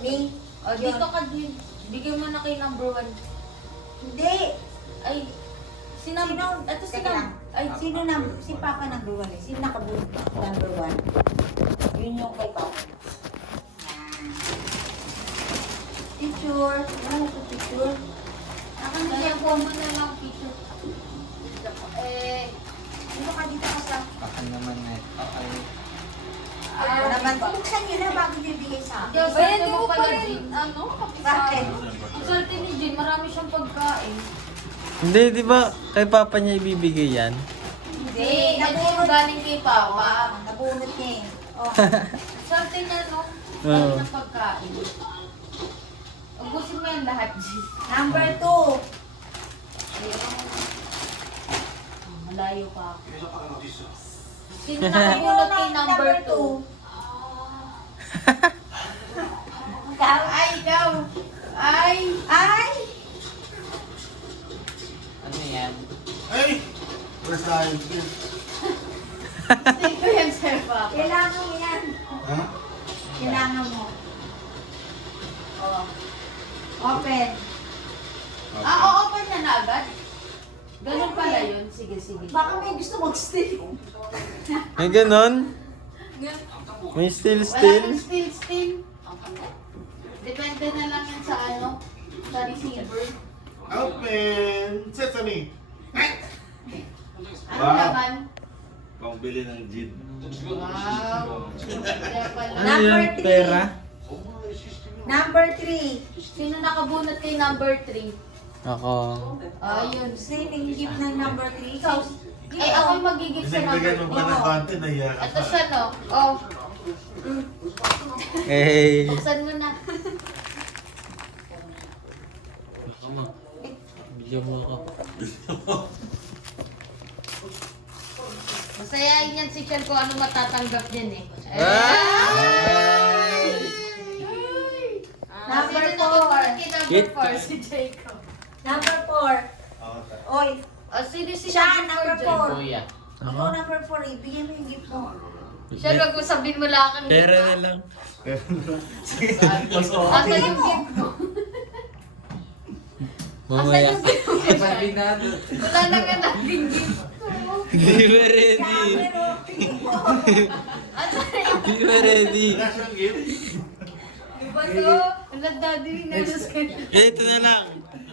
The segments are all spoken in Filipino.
Me? O, dito ka din. Bigyan mo na kay number 1. Hindi. Ay, Sino? Ito si Teka lang. Ay, Sino si Papa number 1 eh? Sino nakabunod number 1? Yun yung kay Papa. Yan. Picture. Ano ito picture? akan na siya po mo na lang picture. Dito ka dito ka sa... Akin naman eh. Okay. Ano naman? Buksan nyo na bago nyo ibigay sa akin. Diyos, Pwede mo mo pala, pa Jin. rin, ano, Bakit? kapisado. Ang swerte ni Jin, marami siyang pagkain. Hindi, di ba kay Papa niya ibibigay yan? Hindi, ito yung galing kay Papa. Nabunot niya eh. Oh. Swerte niya, no? Oo. Dami ng pagkain. Ubusin mo yan lahat, Jin. Number 2. Malayo pa ako. Sino nakamunod kay number 2? Ikaw? Ay, ikaw! Ay! Ay! Ano yan? Ay! First time. Sino yan, Sir Papa? Kailangan mo yan. Ha? Kailangan mo. Oh. Open. Open na na agad? Ganun pala yun. Sige, sige. Baka may gusto mag-steal. May ganon? May Wala still? nang still. Depende na lang yan sa ano, sa receiver. Open! Sesame! Ano Wow. naman? Pambili ng gin. Wow. Kaya pala. Ano yung Number pera? Number 3. Sino nakabunot kay number 3? Ako. Ayun. Sino yung gift ng number 3? Ikaw. Ay, ako yung magigip sa number Binigyan mo pa ng 3. konti, naiya ka Ito pa. siya, no? Oh, Hey. buksan mo na. Bigyan mo ako. Masayain yan si Chen kung ano matatanggap niyan eh. Number Sino nakabunot kay number Kit 4? Si Jacob. Number 4. Oy. Sino si Siya, number number 4? 4. Kuya. Ikaw number 4. Ibigay mo yung gift mo. Siya, wag mo sabihin mo lang ang Pera na lang. Mas okay. Asa yung gift mo? Mamaya. Sabi na. Wala na nga nating gift. Hindi ba ready? Hindi ba ready? Wala siyang gift. Diba to? Wala daddy, nalos ka na. Ito na lang.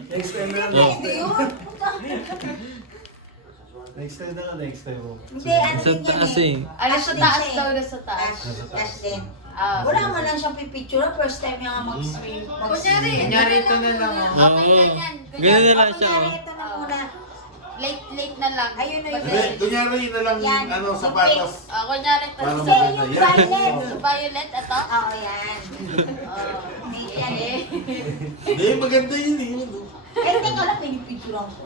Next time na Oh. Ito yun. Next time na lang, next time mo. Hindi, ano Sa din yan taas eh. eh. Ay, sa din taas siya eh. daw na sa taas. Cash din. Ah, Wala nga lang siyang pipicture. First time niya nga mag-stream. Kunyari ito na lang. Okay na yan. Ganyan na lang siya. Kunyari Oh. ito na muna. Late na lang. Ayun na yun. Hindi, kunyari yun na lang Yan. ano, sapatos. Kunyari ito. Para Hindi, maganda. yung Yan. violet. Violet, ito? Oo, yan. Oh. Mate yan eh. Hindi, maganda yun eh. Yun. Eh, teka lang, pinipicture ko.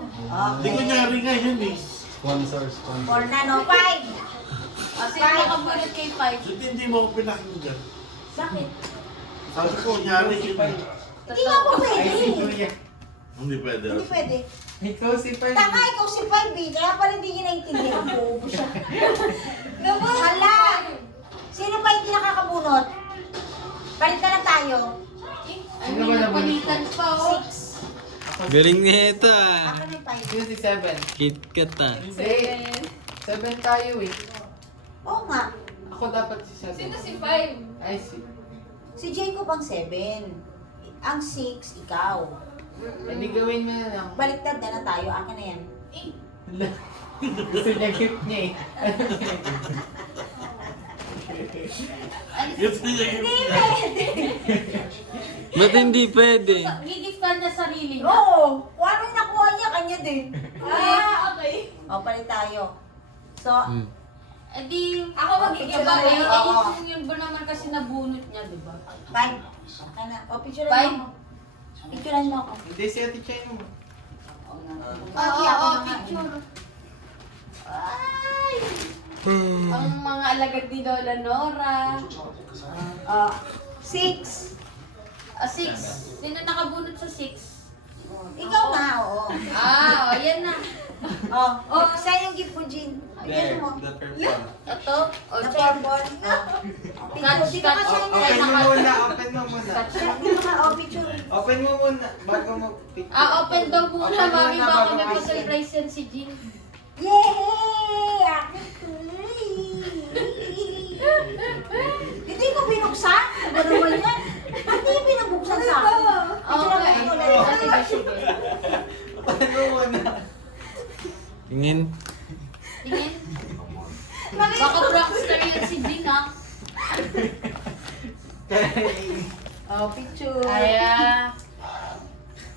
Hindi kunyari nga yun eh. Four na, no? 5. Sino nakabunot kay 5? Buti hindi mo ako pinakinggan. Bakit? Sabi ko, kunyari yun eh. Hindi nga po pwede. Hindi pwede. Hindi pwede. Ikaw si Pai. Tama, ikaw si 5 eh. Kaya pala hindi niya naintindihan. Bobo siya. Hala! Sino pa hindi nakakabunot? Palit na lang tayo. Ay, may napalitan pa oh. 6. Galing niya ito ah. Ako na yung 5. Yun si 7. KitKat ah. Hindi. 7 tayo eh. Oo nga. Ako dapat si 7. Sino si 5? Ay, si... Si Jacob ang 7. Ang 6, ikaw. Hindi gawin mo na lang. Baliktad na lang tayo. Akin na yan. Gusto niya gift niya eh. Gusto niya yun. Ba't hindi pwede? Gigiftan niya sarili niya. Oo! Kung ano yung nakuha niya, kanya din. Okay. O, palit tayo. So, Hmm. Eh di, ako magiging Picture ba? na yun, oo. Yun ba naman kasi nabunot niya, di ba? 5. Ano? O, picturean Five? mo ako. Picturean mo ako. Hindi si Ate Chay mo. Okay, ako na nga. picture. Ay! Ang mga alagad ni Lola Nora. 6. 6. Sino nakabunot sa 6? Ikaw na, oo. Yan na. Oh, sa'yo yung gift mo, Jean. Bigyan mo. Ito. Na purple. Picture. Dito ka siya Open mo muna, open mo muna. Siya Open mo muna bago mo pick. Open daw muna, Open mami. muna Baka bago may pick. pa-surprise yan si Jean. Yay! Akin to. Hindi ko binuksan. Ano ba naman yan? Hindi yung binubuksan sa akin. Okay. Sige, sige. Open mo muna. Tingin. Tingin. Baka prankster yan si Jean, ha? Oh, picture. Kaya...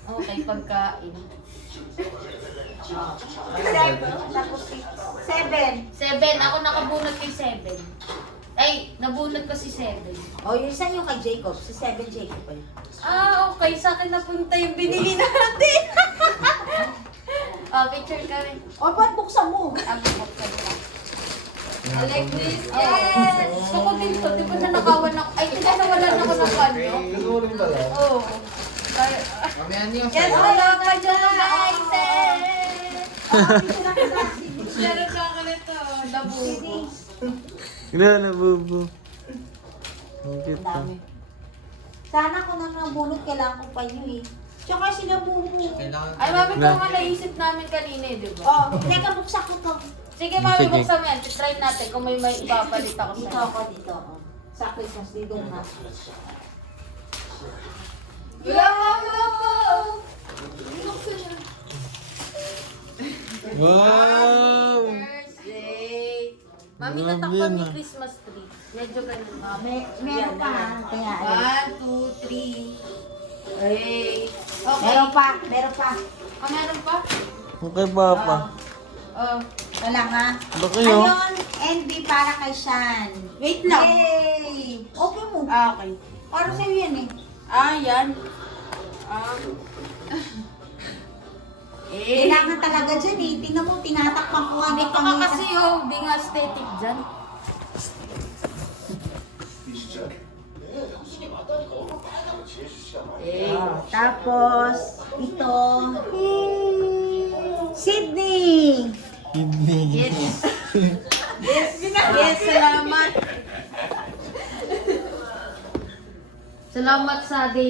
Okay, pagkain. Seven. Tapos 7. 7. Ako nakabunot kay 7. Ay, nabunot ko si 7. Oh, yung isa yung kay Jacob. Si 7 Jacob pa yun. Okay. Sa akin napunta yung binili natin. Picture kami. O, ba't buksan mo? Buksan ka. I like this. Yes! Gusto ko din to. Di ba na nakawan ako? Ay, nawalan ako ng panyo. Gusto mo rin pala. Oo. Mamaya niyo Yes, sa'yo. wala ka dyan, guys! Meron ka ako nito. Labubo. Wala na, bubo. Ang cute Ang ah. dami. Sana kung nabunot, kailangan ko pa yun eh. Tsaka sila bubo. Kailangan Ay, mami, kung nga naisip namin kanina, eh, di ba? Oh, teka, buksan ko to. Sige, mami, Sige. buksan mo yan. Try natin kung may ipapalit ako Dito sa'yo. ako, dito. Oh. Sa Christmas, dito na. Wow! Birthday! Mami, Grabe natakpan yan, yung ah. Christmas tree. Medyo ganun. Meron pa ha. Kaya, ayun. 1, 2, 3. Okay. Okay. Meron pa, meron pa. Meron pa? Okay, Papa. Oh. Wala nga. Baka yun. Ayun, NB para kay Shan. Wait lang. Yay! Okay mo. Okay. Para sa'yo yan eh. Yan. Kailangan talaga dyan eh. Tingnan mo, tinatakpan ko nga. Dito ka kasi di nga aesthetic dyan. Tapos, ito. Sydney! Kidney. Yes. Yes, salamat. Salamat sa day.